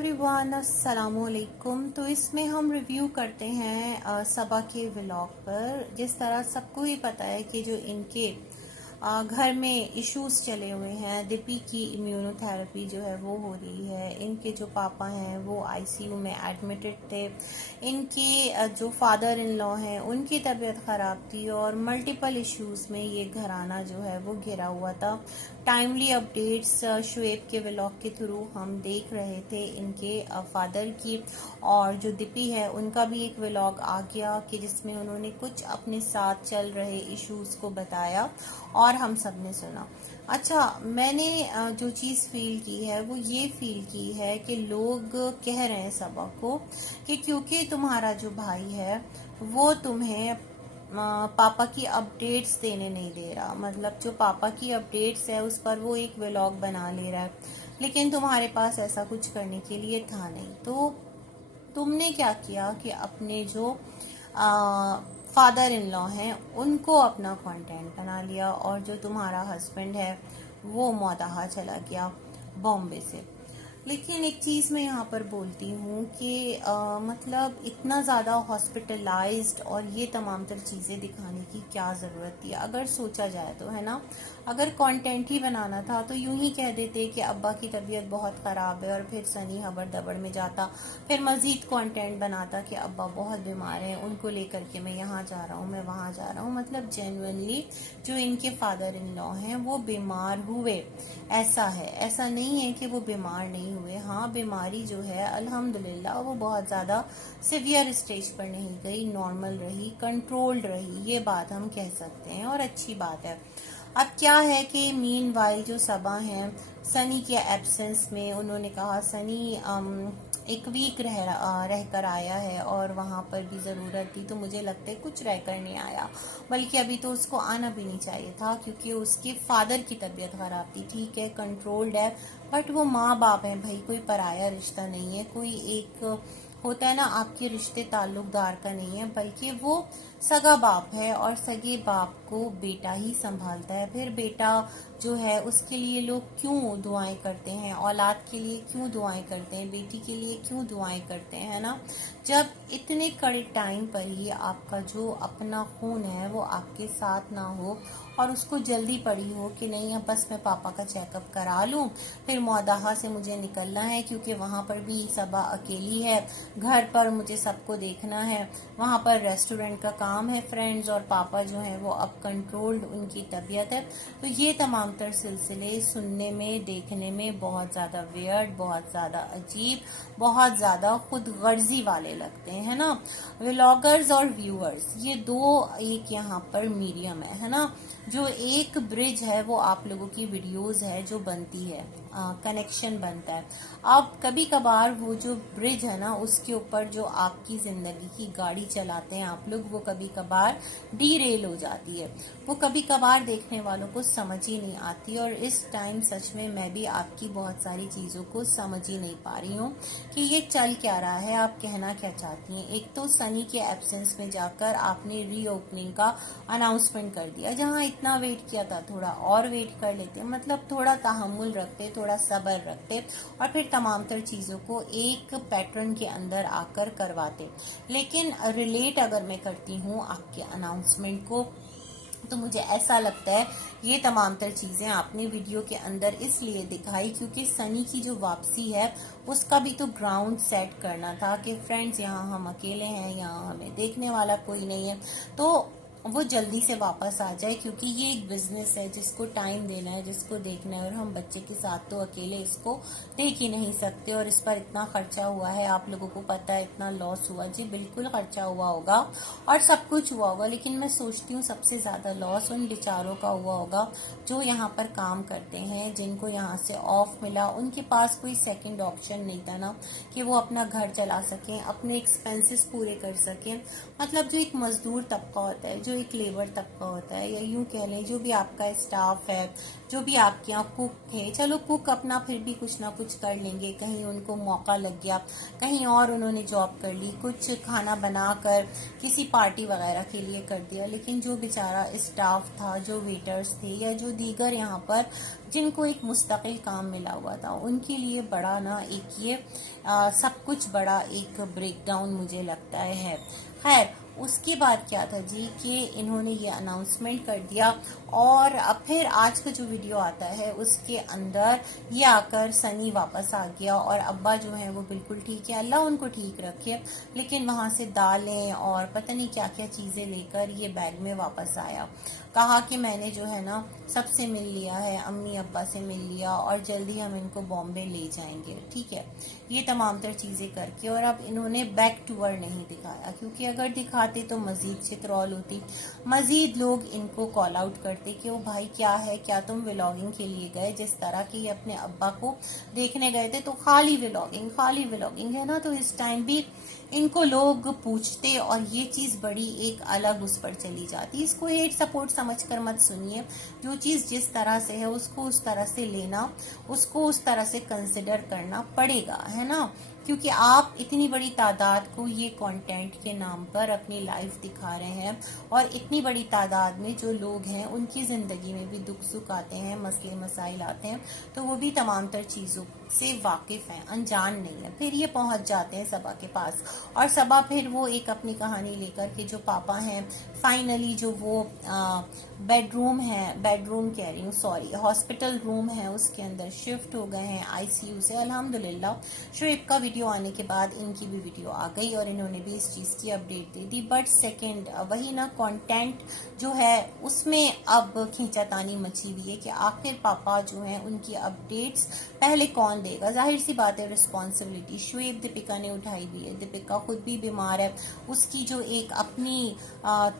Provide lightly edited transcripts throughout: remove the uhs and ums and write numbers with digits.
Everyone, अस्सलामुअलैकुम। तो इसमें हम रिव्यू करते हैं सबा के व्लॉग पर। जिस तरह सबको ही पता है कि जो इनके घर में इश्यूज चले हुए हैं, दीपी की इम्यूनोथेरेपी जो है वो हो रही है। इनके जो पापा हैं वो आईसीयू में एडमिटेड थे। इनके जो फादर इन लॉ हैं उनकी तबीयत ख़राब थी और मल्टीपल इश्यूज में ये घराना जो है वो घिरा हुआ था। टाइमली अपडेट्स शुएब के व्लॉग के थ्रू हम देख रहे थे इनके फादर की। और जो दीपी है उनका भी एक व्लॉग आ गया कि जिसमें उन्होंने कुछ अपने साथ चल रहे इश्यूज को बताया और हम सब ने सुना। अच्छा, मैंने जो चीज़ फील की है वो ये फील की है कि लोग कह रहे हैं सबा को कि क्योंकि तुम्हारा जो भाई है वो तुम्हें पापा की अपडेट्स देने नहीं दे रहा, मतलब जो पापा की अपडेट्स है उस पर वो एक व्लॉग बना ले रहा है, लेकिन तुम्हारे पास ऐसा कुछ करने के लिए था नहीं। तो तुमने क्या किया कि अपने जो फादर इन लॉ हैं उनको अपना कंटेंट बना लिया और जो तुम्हारा हस्बैंड है वो मौदाहा चला गया बॉम्बे से। लेकिन एक चीज़ मैं यहाँ पर बोलती हूँ कि मतलब इतना ज़्यादा हॉस्पिटलाइज्ड और ये तमाम तर चीज़ें दिखाने की क्या ज़रूरत थी, अगर सोचा जाए तो, है ना। अगर कंटेंट ही बनाना था तो यूं ही कह देते कि अब्बा की तबीयत बहुत ख़राब है और फिर सनी हबड़ दबड़ में जाता, फिर मज़ीद कंटेंट बनाता कि अब्बा बहुत बीमार है, उनको लेकर के मैं यहाँ जा रहा हूँ, मैं वहाँ जा रहा हूँ। मतलब जेन्युइनली जो इनके फादर इन लॉ हैं वो बीमार हुए, ऐसा है। ऐसा नहीं है कि वो बीमार नहीं हुए। हाँ, बीमारी जो है अल्हम्दुलिल्लाह वो बहुत ज़्यादा सिवियर स्टेज पर नहीं गई, नॉर्मल रही, कंट्रोल्ड रही, ये बात हम कह सकते हैं और अच्छी बात है। अब क्या है कि मीनवाइल जो सबा हैं सनी के एब्सेंस में, उन्होंने कहा सनी एक वीक रह कर आया है और वहाँ पर भी ज़रूरत थी, तो मुझे लगता है कुछ रह कर नहीं आया, बल्कि अभी तो उसको आना भी नहीं चाहिए था क्योंकि उसके फादर की तबीयत ख़राब थी। ठीक है, कंट्रोल्ड है, बट वो माँ बाप है भाई, कोई पराया रिश्ता नहीं है। कोई एक होता है ना, आपके रिश्ते ताल्लुकदार का नहीं है, बल्कि वो सगा बाप है और सगे बाप को बेटा ही संभालता है। फिर बेटा जो है उसके लिए लोग क्यों दुआएं करते हैं, औलाद के लिए क्यों दुआएं करते हैं, बेटी के लिए क्यों दुआएं करते हैं, है ना। जब इतने कड़े टाइम पर ही आपका जो अपना खून है वो आपके साथ ना हो और उसको जल्दी पड़ी हो कि नहीं अब बस मैं पापा का चेकअप करा लूं, फिर मौदाहा से मुझे निकलना है क्योंकि वहाँ पर भी सबा अकेली है, घर पर मुझे सबको देखना है, वहाँ पर रेस्टोरेंट का काम है, फ्रेंड्स और पापा जो हैं वो अब कंट्रोल्ड, उनकी तबीयत है। तो ये तमाम तर सिलसिले सुनने में, देखने में बहुत ज़्यादा वियर्ड, बहुत ज़्यादा अजीब, बहुत ज़्यादा खुद गर्जी वाले लगते हैं, ना। व्लॉगर्स और व्यूअर्स ये दो एक यहाँ पर मीडियम है ना। जो एक ब्रिज है वो आप लोगों की वीडियोस है जो बनती है, कनेक्शन बनता है। अब कभी कभार वो जो ब्रिज है ना उसके ऊपर जो आपकी जिंदगी की गाड़ी चलाते हैं आप लोग, वो कभी कभार डीरेल हो जाती है, वो कभी कभार देखने वालों को समझ ही नहीं आती। और इस टाइम सच में मैं भी आपकी बहुत सारी चीजों को समझ ही नहीं पा रही हूँ कि ये चल क्या रहा है, आप कहना क्या चाहती हैं। एक तो सनी के एब्सेंस में जाकर आपने रीओपनिंग का अनाउंसमेंट कर दिया, जहाँ इतना वेट किया था थोड़ा और वेट कर लेते, मतलब थोड़ा तहम्मुल रखते, थोड़ा सब्र रखते और फिर तमाम तर चीज़ों को एक पैटर्न के अंदर आकर करवाते। लेकिन रिलेट अगर मैं करती हूँ आपके अनाउंसमेंट को तो मुझे ऐसा लगता है ये तमाम तर चीज़ें आपने वीडियो के अंदर इसलिए दिखाई क्योंकि सनी की जो वापसी है उसका भी तो ग्राउंड सेट करना था कि फ्रेंड्स यहाँ हम अकेले हैं, यहाँ हमें देखने वाला कोई नहीं है, तो वो जल्दी से वापस आ जाए क्योंकि ये एक बिजनेस है जिसको टाइम देना है, जिसको देखना है, और हम बच्चे के साथ तो अकेले इसको देख ही नहीं सकते। और इस पर इतना खर्चा हुआ है, आप लोगों को पता है, इतना लॉस हुआ, जी बिल्कुल खर्चा हुआ होगा और सब कुछ हुआ होगा, लेकिन मैं सोचती हूँ सबसे ज्यादा लॉस उन बेचारों का हुआ होगा जो यहाँ पर काम करते हैं, जिनको यहाँ से ऑफ मिला, उनके पास कोई सेकेंड ऑप्शन नहीं था ना कि वो अपना घर चला सकें, अपने एक्सपेंसेस पूरे कर सकें। मतलब जो एक मजदूर तबका होता है, जो एक लेबर तबका होता है, या यूं कह लें जो भी आपका स्टाफ है, जो भी आपके यहाँ कुक है, चलो कुक अपना फिर भी कुछ ना कुछ कर लेंगे, कहीं उनको मौका लग गया, कहीं और उन्होंने जॉब कर ली, कुछ खाना बनाकर किसी पार्टी वगैरह के लिए कर दिया। लेकिन जो बेचारा स्टाफ था, जो वेटर्स थे, या जो दीगर यहाँ पर जिनको एक मुस्तकिल काम मिला हुआ था, उनके लिए बड़ा ना एक ये सब कुछ बड़ा एक ब्रेकडाउन मुझे लगता है। खैर, उसके बाद क्या था जी कि इन्होंने ये अनाउंसमेंट कर दिया, और अब फिर आज का जो वीडियो आता है उसके अंदर ये आकर सनी वापस आ गया, और अब्बा जो है वो बिल्कुल ठीक है, अल्लाह उनको ठीक रखे। लेकिन वहां से दालें और पता नहीं क्या क्या चीजें लेकर ये बैग में वापस आया। कहा कि मैंने जो है ना सबसे मिल लिया है, अम्मी अब्बा से मिल लिया, और जल्दी हम इनको बॉम्बे ले जाएंगे, ठीक है। ये तमाम तर चीजें करके, और अब इन्होंने बैक टूर नहीं दिखाया, क्योंकि अगर दिखाते तो मजीद चित्रौल होती, मजीद लोग इनको कॉल आउट करते कि ओ भाई क्या है, क्या तुम व्लॉगिंग के लिए गए? जिस तरह की अपने अब्बा को देखने गए थे तो खाली व्लॉगिंग है ना। तो इस टाइम भी इनको लोग पूछते, और ये चीज बड़ी एक अलग उस पर चली जाती। इसको हेट सपोर्ट समझकर मत सुनिए, जो चीज जिस तरह से है उसको उस तरह से लेना, उसको उस तरह से कंसिडर करना पड़ेगा, है ना। क्योंकि आप इतनी बड़ी तादाद को ये कंटेंट के नाम पर अपनी लाइफ दिखा रहे हैं, और इतनी बड़ी तादाद में जो लोग हैं उनकी जिंदगी में भी दुख सुख आते हैं, मसले मसाइल आते हैं, तो वो भी तमाम तर चीजों से वाकिफ हैं, अनजान नहीं है। फिर ये पहुंच जाते हैं सबा के पास, और सबा फिर वो एक अपनी कहानी लेकर के जो पापा हैं, फाइनली जो वो बेडरूम कह रही हूँ, सॉरी, हॉस्पिटल रूम है, उसके अंदर शिफ्ट हो गए हैं आईसीयू से। अल्हम्दुलिल्लाह शोएब का वीडियो आने के बाद इनकी भी वीडियो आ गई, और इन्होंने भी इस चीज की update they the. But second वही ना, कंटेंट जो है उसमें अब खींचातानी मची हुई है कि आखिर पापा जो है उनकी अपडेट्स पहले कौन देगा। जाहिर सी बात है, रिस्पॉन्सिबिलिटी शोएब दीपिका ने उठाई हुई है। दीपिका खुद भी बीमार है, उसकी जो एक अपनी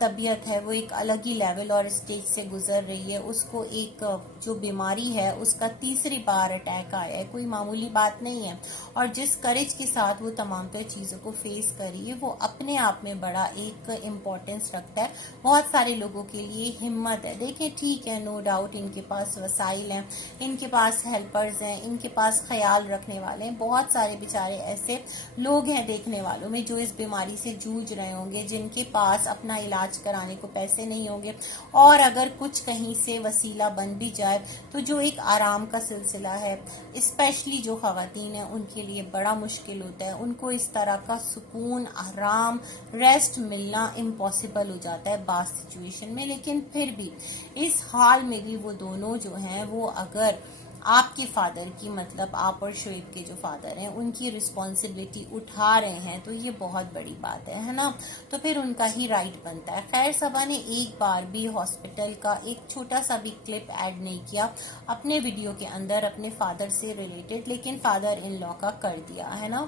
तबीयत है वो एक अलग ही लेवल और स्टेज से गुजर रही है। उसको एक जो बीमारी है उसका तीसरी बार अटैक आया है, कोई मामूली बात नहीं है। और जिस करेज के साथ वो तमाम तर चीजों को फेस करी है, वो अपने आप में बड़ा एक इम्पोर्टेंस रखता है, बहुत सारे लोगों के लिए हिम्मत है। देखिए ठीक है, नो डाउट इनके पास वसाइल हैं, इनके पास हेल्पर्स हैं, इनके पास ख्याल रखने वाले हैं, बहुत सारे बेचारे ऐसे लोग हैं देखने वालों में जो इस बीमारी से जूझ रहे होंगे, जिनके पास अपना इलाज कराने को पैसे नहीं होंगे, और अगर कुछ कहीं से वसीला बन भी जाए तो जो एक आराम का सिलसिला है, स्पेशली जो खवातीन है उनके लिए बड़ा मुश्किल होता है। उनको इस तरह का सुकून, आराम, रेस्ट मिलना इम्पॉसिबल हो जाता है बास सिचुएशन में। लेकिन फिर भी इस हाल में भी वो दोनों जो हैं, वो अगर आपके फादर की, मतलब आप और शोएब के जो फादर हैं, उनकी रिस्पॉन्सिबिलिटी उठा रहे हैं, तो ये बहुत बड़ी बात है ना। तो फिर उनका ही राइट बनता है। खैर, सबा ने एक बार भी हॉस्पिटल का एक छोटा सा भी क्लिप ऐड नहीं किया अपने वीडियो के अंदर अपने फादर से रिलेटेड, लेकिन फादर इन लॉ का कर दिया है ना।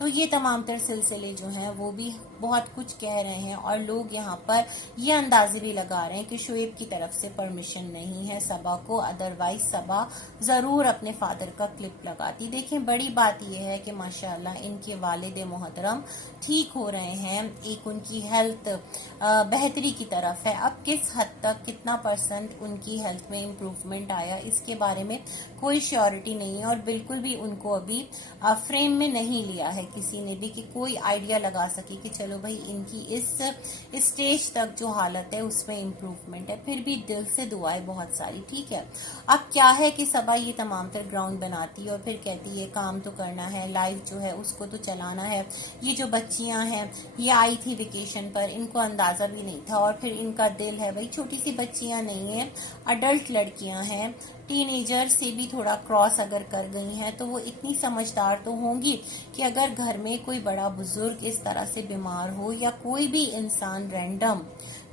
तो ये तमाम तर सिलसिले जो हैं वो भी बहुत कुछ कह रहे हैं, और लोग यहाँ पर ये अंदाजे भी लगा रहे हैं कि शोएब की तरफ से परमिशन नहीं है सबा को, अदरवाइज सबा जरूर अपने फादर का क्लिप लगाती। देखें, बड़ी बात यह है कि माशाल्लाह इनके वालिद मोहतरम ठीक हो रहे हैं, एक उनकी हेल्थ बेहतरी की तरफ है। अब किस हद तक, कितना % उनकी हेल्थ में इम्प्रूवमेंट आया, इसके बारे में कोई श्योरिटी नहीं है, और बिल्कुल भी उनको अभी फ्रेम में नहीं लिया है किसी ने भी कि कोई आइडिया लगा सके कि चलो भाई इनकी इस स्टेज तक जो हालत है उसमें इम्प्रूवमेंट है। फिर भी दिल से दुआएं बहुत सारी, ठीक है। अब क्या है कि सबा ये तमाम तर ग्राउंड बनाती है और फिर कहती है काम तो करना है, लाइफ जो है उसको तो चलाना है। ये जो बच्चियां हैं ये आई थी वेकेशन पर, इनको अंदाजा भी नहीं था, और फिर इनका दिल है, भाई छोटी सी बच्चियां नहीं है, अडल्ट लड़कियां हैं, टीनेजर से भी थोड़ा क्रॉस अगर कर गई हैं तो वो इतनी समझदार तो होंगी कि अगर घर में कोई बड़ा बुजुर्ग इस तरह से बीमार हो, या कोई भी इंसान रैंडम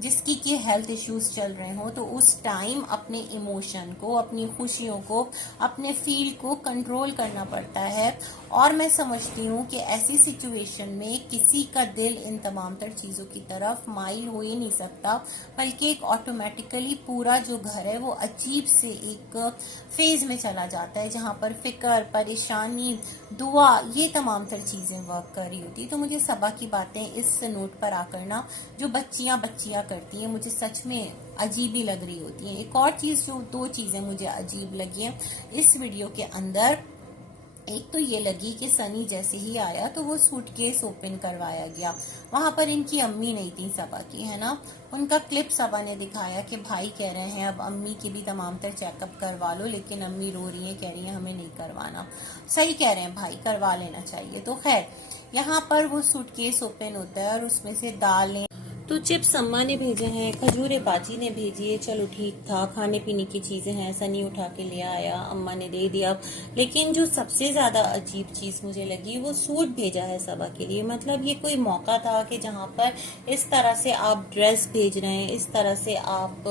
जिसकी कि हेल्थ इश्यूज चल रहे हो, तो उस टाइम अपने इमोशन को, अपनी खुशियों को, अपने फील को कंट्रोल करना पड़ता है। और मैं समझती हूँ कि ऐसी सिचुएशन में किसी का दिल इन तमाम तर चीजों की तरफ माइल हो ही नहीं सकता, बल्कि एक ऑटोमेटिकली पूरा जो घर है वो अजीब से एक फेज में चला जाता है जहाँ पर फिक्र, परेशानी, दुआ, ये तमाम तर चीज़ें वर्क कर रही होती। तो मुझे सबा की बातें इस नोट पर आकर ना जो बच्चियाँ करती हैं मुझे सच में अजीब ही लग रही होती हैं। एक और चीज़, जो दो चीज़ें मुझे अजीब लगी हैं इस वीडियो के अंदर, एक तो ये लगी कि सनी जैसे ही आया तो वो सूटकेस ओपन करवाया गया। वहां पर इनकी अम्मी नहीं थी सबा की, है ना। उनका क्लिप सबा ने दिखाया कि भाई कह रहे हैं अब अम्मी की भी तमाम तर चेकअप करवा लो, लेकिन अम्मी रो रही हैं, कह रही हैं हमें नहीं करवाना। सही कह रहे हैं भाई, करवा लेना चाहिए। तो खैर यहाँ पर वो सूटकेस ओपन होता है और उसमें से दालें, तो चिप्स अम्मा ने भेजे हैं, खजूरें बाजी ने भेजी है, चलो ठीक था। खाने पीने की चीजें हैं, सनी उठा के ले आया, अम्मा ने दे दिया। लेकिन जो सबसे ज्यादा अजीब चीज मुझे लगी वो सूट भेजा है सबा के लिए। मतलब ये कोई मौका था कि जहाँ पर इस तरह से आप ड्रेस भेज रहे हैं, इस तरह से आप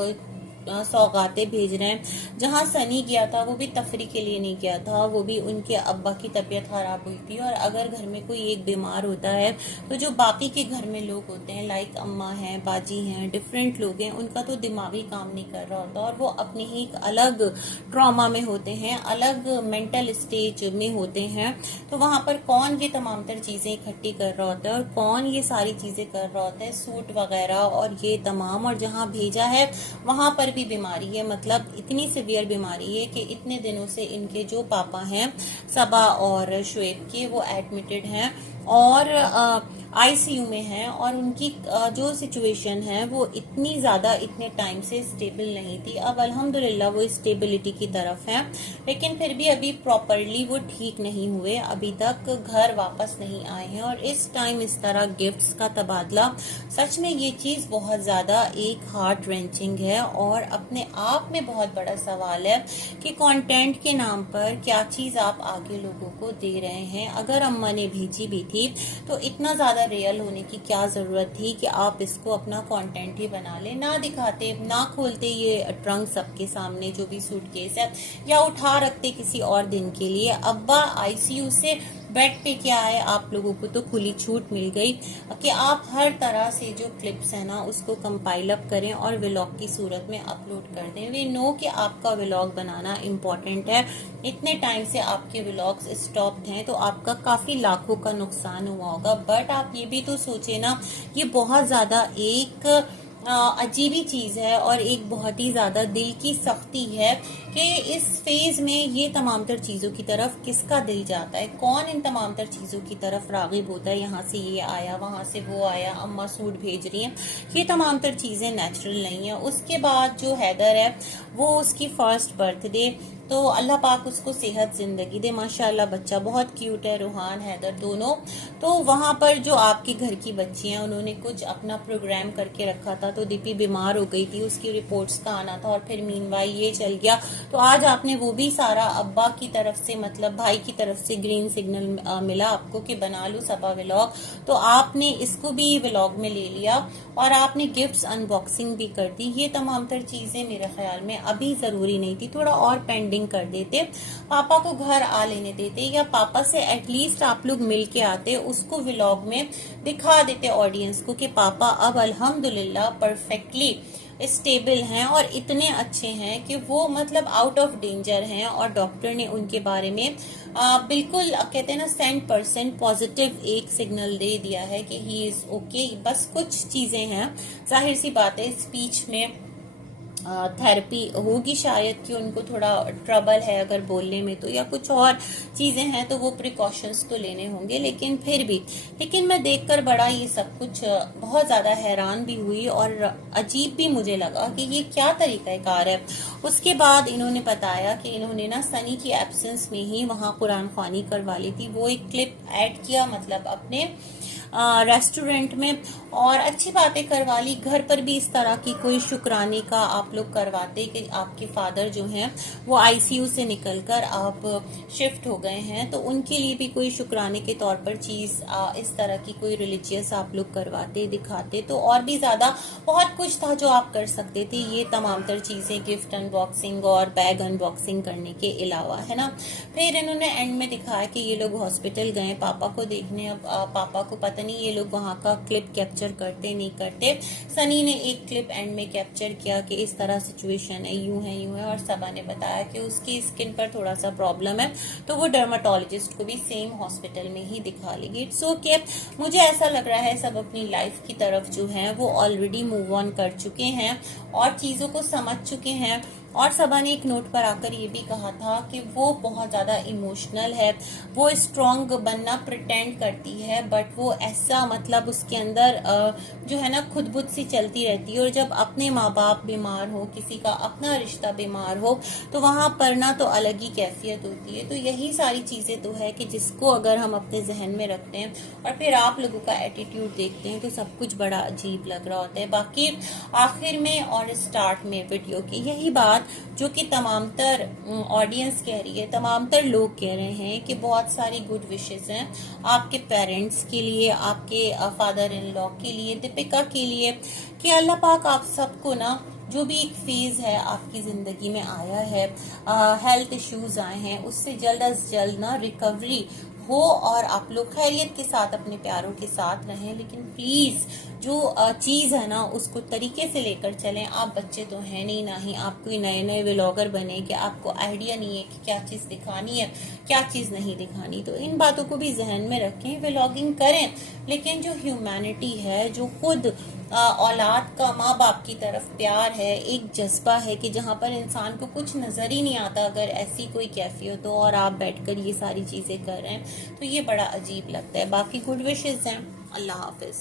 सौगातें भेज रहे हैं। जहाँ सनी गया था वो भी तफरी के लिए नहीं गया था, वो भी उनके अब्बा की तबीयत खराब हुई थी। और अगर घर में कोई एक बीमार होता है तो जो बाकी के घर में लोग होते हैं, लाइक अम्मा हैं, बाजी हैं, डिफरेंट लोग हैं, उनका तो दिमागी काम नहीं कर रहा होता और वो अपने ही एक अलग ट्रॉमा में होते हैं, अलग मेंटल स्टेज में होते हैं। तो वहां पर कौन ये तमाम तर चीजें इकट्ठी कर रहा होता है और कौन ये सारी चीजें कर रहा होता है, सूट वगैरह और ये तमाम। और जहाँ भेजा है वहां पर भी बीमारी है, मतलब इतनी सिवियर बीमारी है कि इतने दिनों से इनके जो पापा हैं सबा और शुएब के, वो एडमिटेड हैं और आईसीयू में हैं। और उनकी जो सिचुएशन है वो इतनी ज्यादा इतने टाइम से स्टेबल नहीं थी। अब अल्हम्दुलिल्लाह वो स्टेबिलिटी की तरफ है, लेकिन फिर भी अभी प्रॉपरली वो ठीक नहीं हुए, अभी तक घर वापस नहीं आए हैं। और इस टाइम इस तरह गिफ्ट्स का तबादला, सच में ये चीज बहुत ज्यादा एक हार्ट रेंचिंग है और अपने आप में बहुत बड़ा सवाल है कि कंटेंट के नाम पर क्या चीज आप आगे लोगों को दे रहे हैं। अगर अम्मा ने भेजी भी थी तो इतना ज्यादा रियल होने की क्या जरूरत थी कि आप इसको अपना कंटेंट ही बना ले, ना दिखाते, ना खोलते ये ट्रंक सबके सामने जो भी सूटकेस है, या उठा रखते किसी और दिन के लिए। अब्बा आईसीयू से बेड पे क्या है, आप लोगों को तो खुली छूट मिल गई कि आप हर तरह से जो क्लिप्स है ना उसको कंपाइल अप करें और व्लॉग की सूरत में अपलोड कर दें। वी नो कि आपका व्लॉग बनाना इम्पोर्टेंट है, इतने टाइम से आपके व्लॉग्स स्टॉप्ड हैं तो आपका काफी लाखों का नुकसान हुआ होगा। बट आप ये भी तो सोचे ना, ये बहुत ज्यादा एक अजीबी चीज है और एक बहुत ही ज्यादा दिल की सख्ती है कि इस फेज में ये तमाम तर चीजों की तरफ किसका दिल जाता है, कौन इन तमाम तर चीजों की तरफ रागिब होता है। यहाँ से ये आया, वहां से वो आया, अम्मा सूट भेज रही हैं, ये तमाम तर चीजें नेचुरल नहीं है। उसके बाद जो हैदर है वो उसकी फर्स्ट बर्थडे, तो अल्लाह पाक उसको सेहत जिंदगी दे, माशाल्लाह बच्चा बहुत क्यूट है, रूहान हैदर दोनों। तो वहां पर जो आपके घर की बच्ची हैं उन्होंने कुछ अपना प्रोग्राम करके रखा था, तो दीपी बीमार हो गई थी, उसकी रिपोर्ट्स का आना था और फिर मीनवाइल ये चल गया। तो आज आपने वो भी सारा अब्बा की तरफ से, मतलब भाई की तरफ से ग्रीन सिग्नल मिला आपको कि बना लो सबा व्लॉग, तो आपने इसको भी व्लॉग में ले लिया और आपने गिफ्ट्स अनबॉक्सिंग भी कर दी। ये तमाम तर चीजें मेरे ख्याल में अभी जरूरी नहीं थी, थोड़ा और पेंडिंग कर देते, पापा को घर आ लेने देते, या पापा से एटलीस्ट आप लोग मिल के आते, उसको व्लॉग में दिखा देते ऑडियंस को कि पापा अब अल्हम्दुलिल्लाह परफेक्टली स्टेबल हैं और इतने अच्छे हैं कि वो मतलब आउट ऑफ डेंजर हैं। और डॉक्टर ने उनके बारे में बिल्कुल कहते हैं ना 100% पॉजिटिव एक सिग्नल दे दिया है कि ही इज ओके। बस कुछ चीजें हैं, जाहिर सी बात है, स्पीच में थेरेपी होगी शायद कि उनको थोड़ा ट्रबल है अगर बोलने में, तो या कुछ और चीजें हैं तो वो प्रिकॉशंस तो लेने होंगे। लेकिन फिर भी, लेकिन मैं देखकर बड़ा ये सब कुछ बहुत ज्यादा हैरान भी हुई और अजीब भी मुझे लगा कि ये क्या तरीकाकार है। उसके बाद इन्होंने बताया कि इन्होंने ना सनी की एब्सेंस में ही वहाँ कुरान ख्वानी करवा ली थी, वो एक क्लिप ऐड किया, मतलब अपने रेस्टोरेंट में, और अच्छी बातें करवा ली। घर पर भी इस तरह की कोई शुक्राने का आप लोग करवाते कि आपके फादर जो हैं वो आईसीयू से निकलकर आप शिफ्ट हो गए हैं, तो उनके लिए भी कोई शुक्राने के तौर पर चीज इस तरह की कोई रिलीजियस आप लोग करवाते, दिखाते, तो और भी ज्यादा बहुत कुछ था जो आप कर सकते थे। ये तमाम तर चीजें गिफ्ट अनबॉक्सिंग और बैग अनबॉक्सिंग करने के अलावा, है ना। फिर इन्होंने एंड में दिखाया कि ये लोग हॉस्पिटल गए पापा को देखने। अब पापा को पता पता नहीं ये लोग वहाँ का क्लिप कैप्चर करते नहीं करते। सनी ने एक क्लिप एंड में कैप्चर किया कि इस तरह सिचुएशन है, यूं है, और सबा ने बताया कि उसकी स्किन पर थोड़ा सा प्रॉब्लम है तो वो डर्माटोलॉजिस्ट को भी सेम हॉस्पिटल में ही दिखा लेगी। It's okay. मुझे ऐसा लग रहा है सब अपनी लाइफ की तरफ जो है वो ऑलरेडी मूव ऑन कर चुके हैं और चीजों को समझ चुके हैं। और सबा ने एक नोट पर आकर ये भी कहा था कि वो बहुत ज्यादा इमोशनल है, वो स्ट्रांग बनना प्रिटेंड करती है, बट वो ऐसा मतलब उसके अंदर जो है ना खुद बुद सी चलती रहती है। और जब अपने माँ बाप बीमार हो, किसी का अपना रिश्ता बीमार हो, तो वहां पर ना तो अलग ही कैफियत होती है। तो यही सारी चीजें तो है कि जिसको अगर हम अपने जहन में रखते हैं और फिर आप लोगों का एटीट्यूड देखते हैं तो सब कुछ बड़ा अजीब लग रहा होता है। बाकी आखिर में और स्टार्ट में वीडियो की यही बात जो कि तमामतर ऑडियंस कह रही है, तमामतर लोग कह रहे हैं कि बहुत सारी गुड विशेस हैं आपके पेरेंट्स के लिए, आपके फादर इन लॉ के लिए, दीपिका के लिए, कि अल्लाह पाक आप सबको ना जो भी एक फेज है आपकी जिंदगी में आया है, हेल्थ इश्यूज आए हैं, उससे जल्द अज जल्द ना रिकवरी हो और आप लोग खैरियत के साथ अपने प्यारों के साथ रहें। लेकिन प्लीज जो चीज है ना उसको तरीके से लेकर चलें। आप बच्चे तो हैं नहीं, ना ही आप कोई नए नए व्लॉगर बने कि आपको आइडिया नहीं है कि क्या चीज दिखानी है क्या चीज नहीं दिखानी। तो इन बातों को भी जहन में रखें, व्लॉगिंग करें, लेकिन जो ह्यूमैनिटी है, जो खुद औलाद का माँ बाप की तरफ प्यार है, एक जज्बा है कि जहाँ पर इंसान को कुछ नजर ही नहीं आता अगर ऐसी कोई कैफियत हो और आप बैठकर ये सारी चीजें कर रहे हैं, तो ये बड़ा अजीब लगता है। बाकी गुड विशेस हैं। अल्लाह हाफिज।